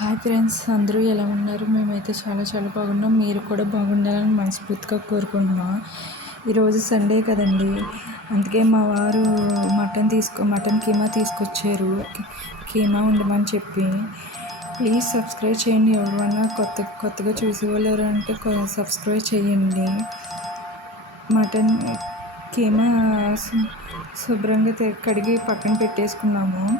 Hi friends అందరూ ఎలా ఉన్నారు? మేమైతే చాలా చాలా బాగున్నాం. మీరు కూడా బాగుండాలని మనస్ఫూర్తిగా కోరుకుంటున్నాం. ఈరోజు సండే కదండి. అందుకే మా వారు మటన్ తీసుకో మటన్ కీమా తీసుకొచ్చారు. కీమా ఉండమని చెప్పి. ప్లీజ్ సబ్స్క్రైబ్ చేయండి. ఎవరైనా కొత్త కొత్తగా చూసేవాళ్ళు అంటే సబ్స్క్రైబ్ చేయండి. మటన్ కీమా శుభ్రంగా కడిగి పక్కన పెట్టేసుకున్నాము.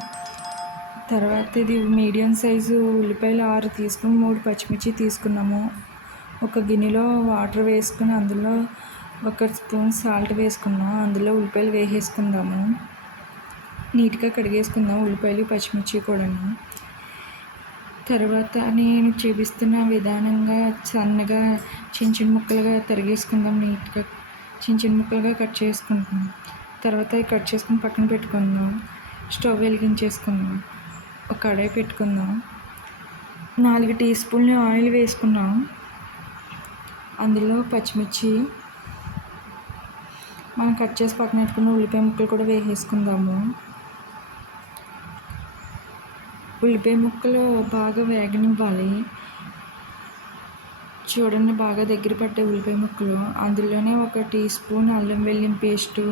తర్వాత ఇది మీడియం సైజు ఉల్లిపాయలు ఆరు తీసుకుని మూడు పచ్చిమిర్చి తీసుకున్నాము. ఒక గిన్నెలో వాటర్ వేసుకుని అందులో ఒక స్పూన్ సాల్ట్ వేసుకున్నాం. అందులో ఉల్లిపాయలు వేసేసుకుందాము. నీట్గా కడిగేసుకుందాం ఉల్లిపాయలు పచ్చిమిర్చి కూడాను. తర్వాత నేను చూపిస్తున్న విధానంగా సన్నగా చిన్న చిన్న ముక్కలుగా తరిగేసుకుందాం నీట్గా. చిన్న చిన్న ముక్కలుగా కట్ చేసుకుంటాం తర్వాత కట్ చేసుకుని పక్కన పెట్టుకుందాం. స్టవ్ వెలిగించేసుకుందాం. ఒక కడాయి పెట్టుకుందాం. నాలుగు టీ స్పూన్లు ఆయిల్ వేసుకున్నాం అందులో పచ్చిమిర్చి మనం కట్ చేసి పక్కన పెట్టుకున్న ఉల్లిపాయ ముక్కలు కూడా వేసేసుకుందాము. ఉల్లిపాయ ముక్కలు బాగా వేగనివ్వాలి. చూడండి బాగా దగ్గర పట్టే ఉల్లిపాయ ముక్కలు. అందులోనే ఒక టీ స్పూన్ అల్లం వెల్లుల్లి పేస్టు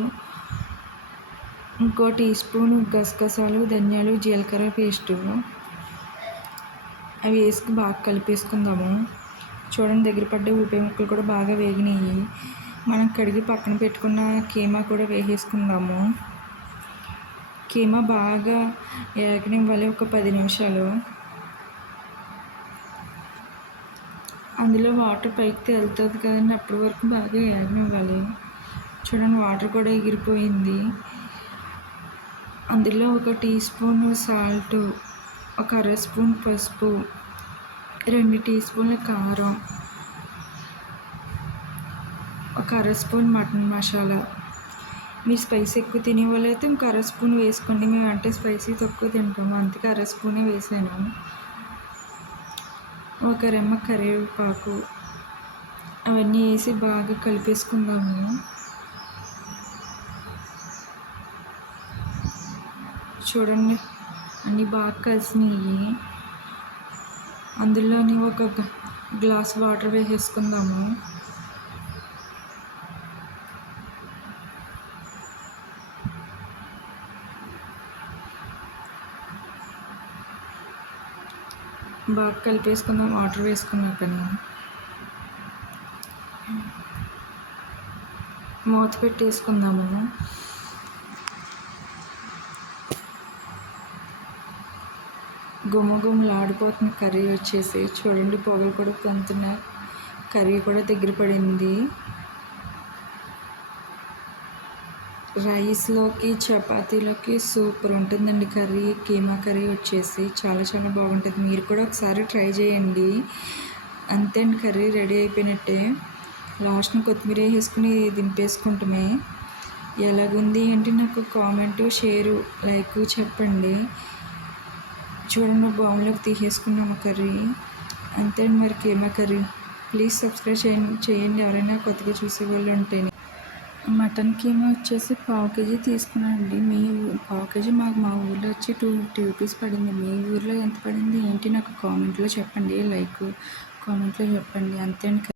ఇంకో టీ స్పూన్ గసగసాలు ధనియాలు జీలకర్ర పేస్టు. అవి వేసుకు బాగా కలిపేసుకుందాము. చూడండి దగ్గర పడ్డ ఉల్లిపాయ ముక్కలు కూడా బాగా వేగినాయి. మనం కడిగి పక్కన పెట్టుకున్న కీమా కూడా వేసేసుకుందాము. కీమా బాగా వేగనివ్వాలి ఒక పది నిమిషాలు. అందులో వాటర్ పైకి తేలుతుంది కదండి అప్పటి వరకు బాగా వేగనివ్వాలి చూడండి వాటర్ కూడా ఎగిరిపోయింది. అందులో ఒక టీ స్పూన్ సాల్ట్ ఒక అర స్పూన్ పసుపు రెండు టీ స్పూన్ల కారం ఒక అర స్పూన్ మటన్ మసాలా. మీరు స్పైసీ ఎక్కువ తినే వాళ్ళైతే ఇంకో అర స్పూన్ వేసుకోండి. మేము అంటే స్పైసీ తక్కువ తింటాము. అందుకే అర స్పూనే వేసాను. ఒక రెమ్మ కరివేపాకు అవన్నీ వేసి బాగా కలిపేసుకుందాము. చూడండి. అన్నీ బాగా కలిసినాయి. అందులోని ఒక గ్లాస్ వాటర్ వేసేసుకుందాము. బాగా కలిపేసుకుందాం. వాటర్ వేసుకున్నాక మూత పెట్టేసుకుందాము. గుమ్మ కర్రీ వచ్చేసి చూడండి పొగలు కూడా పొందుతున్న కర్రీ కూడా దగ్గర పడింది. రైస్లోకి చపాతీలోకి సూపర్ ఉంటుందండి కర్రీ. కీమా కర్రీ వచ్చేసి చాలా చాలా బాగుంటుంది. మీరు కూడా ఒకసారి ట్రై చేయండి. అంతే అండి కర్రీ రెడీ అయిపోయినట్టే. లాస్ట్ని కొత్తిమీర వేసుకుని దింపేసుకుంటమే. ఎలాగుంది ఏంటి నాకు కామెంటు షేరు లైక్ చెప్పండి. చూడండి బౌల్లోకి తీసేసుకున్నాము కర్రీ. అంతే మరి కేమా కర్రీ. ప్లీజ్ సబ్స్క్రైబ్ చేయండి చేయండి. ఎవరైనా కొత్తగా చూసే వాళ్ళు ఉంటేనే. మటన్ కీమా వచ్చేసి పావు కేజీ తీసుకున్నానండి. మీ పావు కేజీ మాకు మా ఊర్లో వచ్చి టూ ఫిఫ్టీ రూపీస్ పడింది. మీ ఊర్లో ఎంత పడింది? ఏంటి? నాకు కామెంట్లో చెప్పండి. లైక్ కామెంట్లో చెప్పండి. అంతే